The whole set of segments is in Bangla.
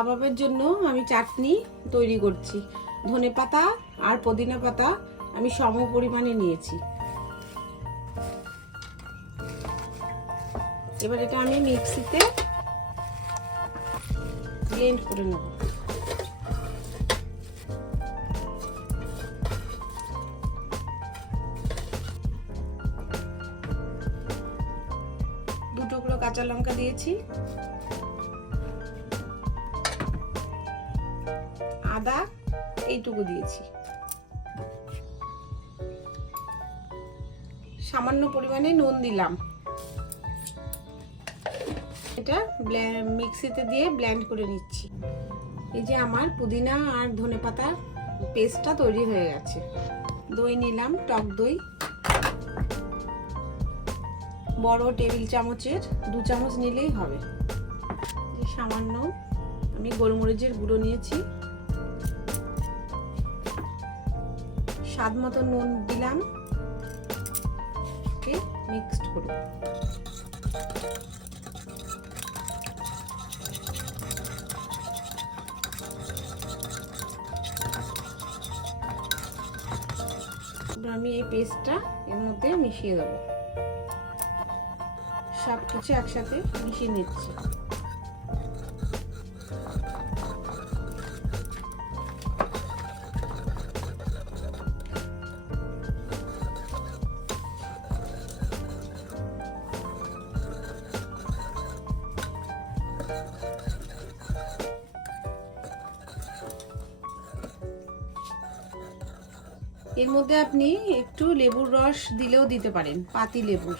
কাবাবের জন্য আমি চাটনি তৈরি করছি। ধনেপাতা আর পুদিনা পাতা আমি সম পরিমাণে নিয়েছি। এবার এটা আমি মিক্সিতে ব্লেন্ড করে নেব। দু টুকরো কাঁচা লঙ্কা দিয়েছি, আদা এইটুকু দিয়েছি, সামান্য পরিমাণে নুন দিলাম। এটা মিক্সিতে দিয়ে ব্লেন্ড করে নিচ্ছি। এই যে আমার পুদিনা আর ধনেপাতার পেস্টটা তৈরি হয়ে গেছে। দই নিলাম, টক দই বড় টেবিল চামচের 2 চামচ নিলেই হবে। সামান্য আমি গোলমরিচের গুঁড়ো নিয়েছি, স্বাদ মতো নুন দিলাম, মিক্সড করব। আমি এই পেস্টটা এর মধ্যে মিশিয়ে দেবো। সব কিছু একসাথে মিশিয়ে নিচ্ছি। এর মধ্যে আপনি একটু লেবুর রস দিলেও দিতে পারেন, পাতি লেবুর।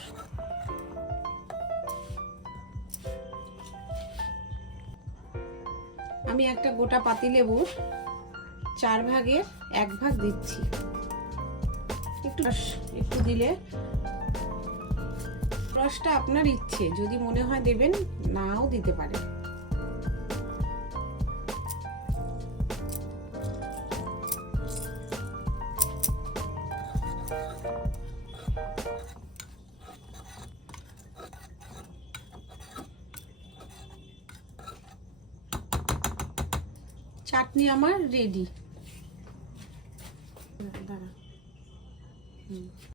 আমি একটা গোটা পাতি লেবুর 4 ভাগের 1 ভাগ দিচ্ছি। একটু দিলে, রসটা আপনার ইচ্ছে, যদি মনে হয় দেবেন, নাও দিতে পারেন। চাটনি আমার রেডি।